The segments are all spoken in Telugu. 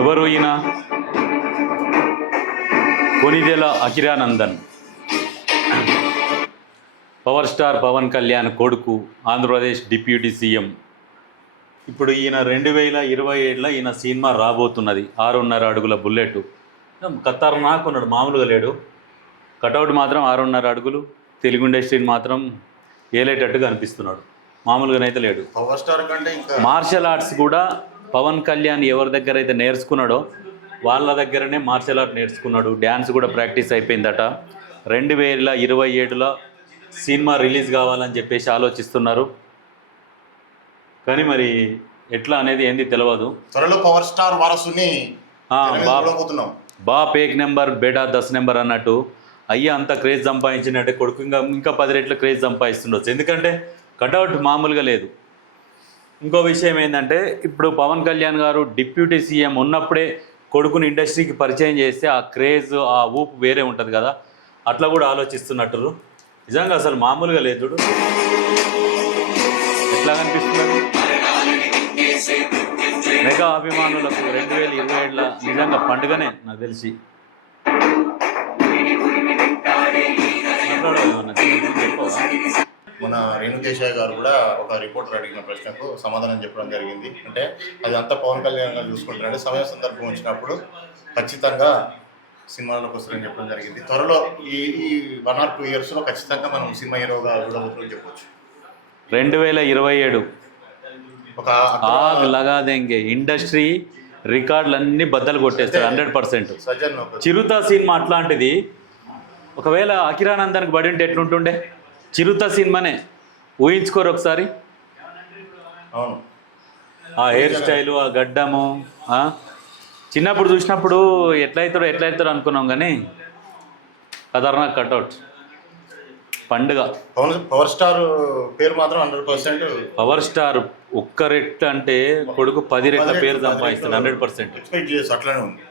ఎవరు ఈయన? కొనిదెల అఖిరానందన్, పవర్ స్టార్ పవన్ కళ్యాణ్ కొడుకు, ఆంధ్రప్రదేశ్ డిప్యూటీ సీఎం. ఇప్పుడు ఈయన 2027లో ఈయన సినిమా రాబోతున్నది. 6.5 అడుగుల బుల్లెట్. ఖతర్నాక్ ఉన్నాడు, మామూలుగా లేడు. కటౌట్ మాత్రం 6.5 అడుగులు. తెలుగు ఇండస్ట్రీని మాత్రం ఏలేటట్టుగా అనిపిస్తున్నాడు, మామూలుగానైతే లేడు. పవర్ స్టార్ కంటే ఇంకా మార్షల్ ఆర్ట్స్ కూడా పవన్ కళ్యాణ్ ఎవరి దగ్గర అయితే నేర్చుకున్నాడో వాళ్ళ దగ్గరనే మార్షల్ ఆర్ట్ నేర్చుకున్నాడు. డ్యాన్స్ కూడా ప్రాక్టీస్ అయిపోయిందట. 2027లో సినిమా రిలీజ్ కావాలని చెప్పేసి ఆలోచిస్తున్నారు. కానీ మరి ఎట్లా అనేది ఏంది తెలియదు. త్వరలో పవర్ స్టార్ వారసుని బాప్ 1 నెంబర్ బేటా 10 నెంబర్ అన్నట్టు అయ్యా అంత క్రేజ్ సంపాదించినట్టే కొడుకు ఇంకా 10 రెట్ల క్రేజ్ సంపాదిస్తుండొచ్చు. ఎందుకంటే కటౌట్ మామూలుగా లేదు. ఇంకో విషయం ఏంటంటే ఇప్పుడు పవన్ కళ్యాణ్ గారు డిప్యూటీ సీఎం ఉన్నప్పుడే కొడుకుని ఇండస్ట్రీకి పరిచయం చేస్తే ఆ క్రేజ్ ఆ ఊపు వేరే ఉంటుంది కదా, అట్లా కూడా ఆలోచిస్తున్నట్టు. నిజంగా అసలు మామూలుగా లేదు. చూడు ఎట్లా కనిపిస్తున్నారు. మెగా అభిమానులకు 2027లో నిజంగా పండుగనే నాకు తెలిసి. మన రేణుకేశయ్య గారు కూడా ఒక రిపోర్టర్ అడిగిన ప్రశ్నకు సమాధానం చెప్పడం జరిగింది. అంటే అది అంతా పవన్ కళ్యాణ్ గారు చూసుకుంటారంటే సమయ సందర్భం వచ్చినప్పుడు ఖచ్చితంగా సినిమాలోకి వస్తారని చెప్పడం జరిగింది. త్వరలో ఈ 1 or 2 yearsలో ఖచ్చితంగా మనం సినిమా హీరోగా చూడబోతుందని చెప్పొచ్చు. 2027 ఒక ఆగ్ లగా దేంగే ఇండస్ట్రీ రికార్డులన్నీ బద్దలు కొట్టేస్తారు 100%. చిరుత సినిమా అట్లాంటిది. ఒకవేళ అఖిరానందన్కి బడి ఉంటే ఎట్లుంటుండే? చిరుత సినిమానే ఊహించుకోరు ఒకసారి. అవును, ఆ హెయిర్ స్టైలు, ఆ గడ్డము, చిన్నప్పుడు చూసినప్పుడు ఎట్లయితారో అనుకున్నాం. కానీ ఖతర్నాక్ కటౌట్ పండుగ. పవర్ స్టార్ పేరు మాత్రం 100%. పవర్ స్టార్ ఒక్క రెట్ అంటే కొడుకు 10 రెట్ల పేరు సంపాదిస్తాడు 100%. అట్లానే ఉంది.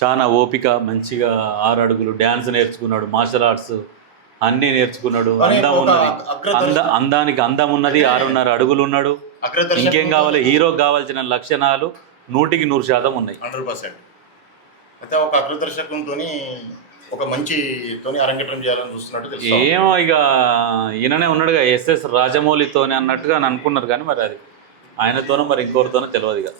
చాలా ఓపిక మంచిగా 6 అడుగులు డ్యాన్స్ నేర్చుకున్నాడు, మార్షల్ ఆర్ట్స్ అన్నీ నేర్చుకున్నాడు. అందానికి అందం ఉన్నది. 6.5 అడుగులు ఉన్నాడు. ఇంకేం కావాలి? హీరోకి కావాల్సిన లక్షణాలు 100% ఉన్నాయి. 100%. అయితే ఒక అగ్రదర్శకంతో ఒక మంచితోని అరంగేట్రం చేయాలని చూస్తున్నట్టు ఏమో ఇక ఈయననే ఉన్నాడుగా, ఎస్ఎస్ రాజమౌళితోనే అన్నట్టుగా అనుకున్నారు. కానీ మరి అది ఆయనతోనో మరి ఇంకోరితోనో తెలియదు ఇక.